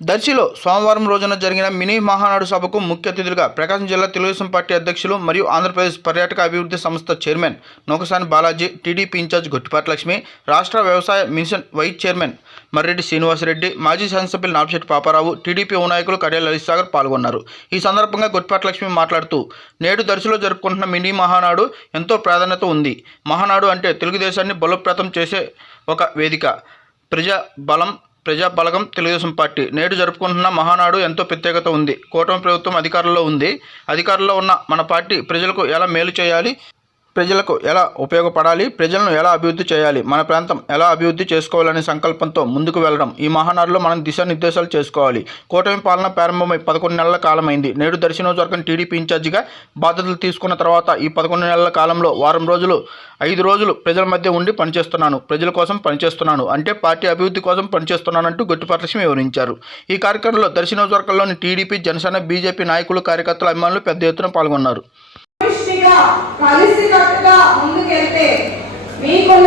దర్శిలో సోమవారం రోజున జరిగిన మినీ మహానాడు సభకు ముఖ్య అతిథులుగా ప్రకాశం జిల్లా తెలుగుదేశం పార్టీ అధ్యక్షులు మరియు ఆంధ్రప్రదేశ్ పర్యాటక అభివృద్ధి సంస్థ chairman Noukasani Balaji TDP in-charge Gottipati Lakshmi రాష్ట్ర వ్యవసాయ mission vice chairman Marreddy Srinivasa Reddy మాజీ శాసనసభ్యులు నాపిశెట్టి పాపారావు టీడీపీ నాయకులు కడియాల లలిత్ పాల్గొన్నారు. ఈ సందర్భంగా గొట్టిపాటి లక్ష్మి మాట్లాడుతూ నేడు దర్శిలో జరుపుకుంటున్న మినీ మహానాడు ఎంతో ప్రాధాన్యత ఉంది. మహానాడు అంటే తెలుగుదేశాన్ని బలోపేతం చేసే ఒక వేదిక. ప్రజా బలం ప్రజా బలగం తెలుగుదేశం పార్టీ. నేడు జరుపుకుంటున్న మహానాడు ఎంతో ప్రత్యేకత ఉంది. కూటమి ప్రభుత్వం అధికారంలో ఉంది. అధికారంలో ఉన్న మన పార్టీ ప్రజలకు ఎలా మేలు చేయాలి? ప్రజలకు ఎలా ఉపయోగపడాలి ప్రజలను ఎలా అభివృద్ధి చేయాలి మన ప్రాంతం ఎలా అభివృద్ధి చేసుకోవాలనే సంకల్పంతో ముందుకు వెళ్ళడం. ఈ మహానాడులో మనం దిశానిర్దేశాలు చేసుకోవాలి. కూటమి పాలన ప్రారంభమై పదకొండు నెలల కాలమైంది. నేడు దర్శనోజవర్గం టీడీపీ ఇన్ఛార్జిగా బాధ్యతలు తీసుకున్న తర్వాత ఈ పదకొండు నెలల కాలంలో వారం రోజులు ఐదు రోజులు ప్రజల మధ్య ఉండి పనిచేస్తున్నాను. ప్రజల కోసం పనిచేస్తున్నాను. అంటే పార్టీ అభివృద్ధి కోసం పనిచేస్తున్నానంటూ గొట్టిపాటి వివరించారు. ఈ కార్యక్రమంలో దర్శనోజవర్గంలోని టీడీపీ జనసేన బీజేపీ నాయకులు కార్యకర్తల అభిమానులు పెద్ద ఎత్తున పాల్గొన్నారు. సమిష్టిగా కలిసికట్టుగా ముందుకెళ్తే మీకున్న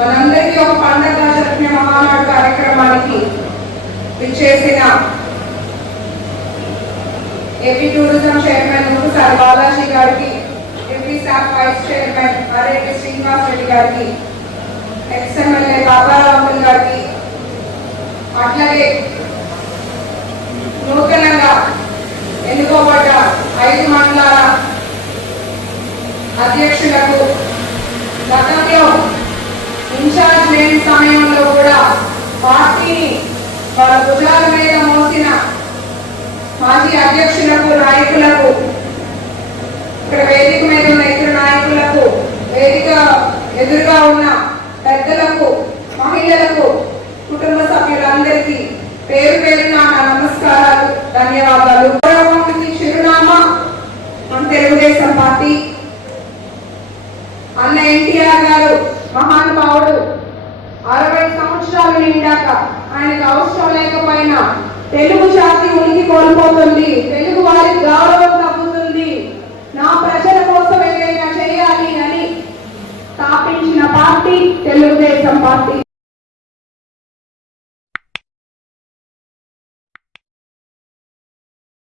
మనందరికీ ఒక పండగ జరిపిన మహానాడు కార్యక్రమానికి విచ్చేసిన AP tourism chairman sir Balaji గారికి MP staff vice chairman RAP Srinivas Reddy గారికి ఎక్స్ఎమ్మెల్యే బాబారావు గారికి అట్లాగే నూతనంగా ఎన్నుకోబడ్డ ఐదు మండలాల అధ్యక్షులకు గతంలో ఇన్ఛార్జ్ లేని సమయంలో కూడా పార్టీని వాళ్ళ భుజాల మీద మోసిన మాజీ అధ్యక్షులకు నాయకులకు ఇక్కడ వేదిక మీద ఉన్న ఇతర నాయకులకు వేదిక ఎదురుగా ఉన్న పెద్దలకు మహిళలకు కుటుంబ సభ్యులందరికీ పేరు పేరున నా నమస్కారాలు ధన్యవాదాలు. చిరునామా మన తెలుగుదేశం పార్టీ. అన్న ఎన్టీఆర్ గారు మహానుభావుడు. అరవై సంవత్సరాలు నిండాక ఆయనకు అవసరం లేకపోయినా తెలుగు జాతి ఉనికి కోల్పోతుంది. తెలుగు వారి గౌరవం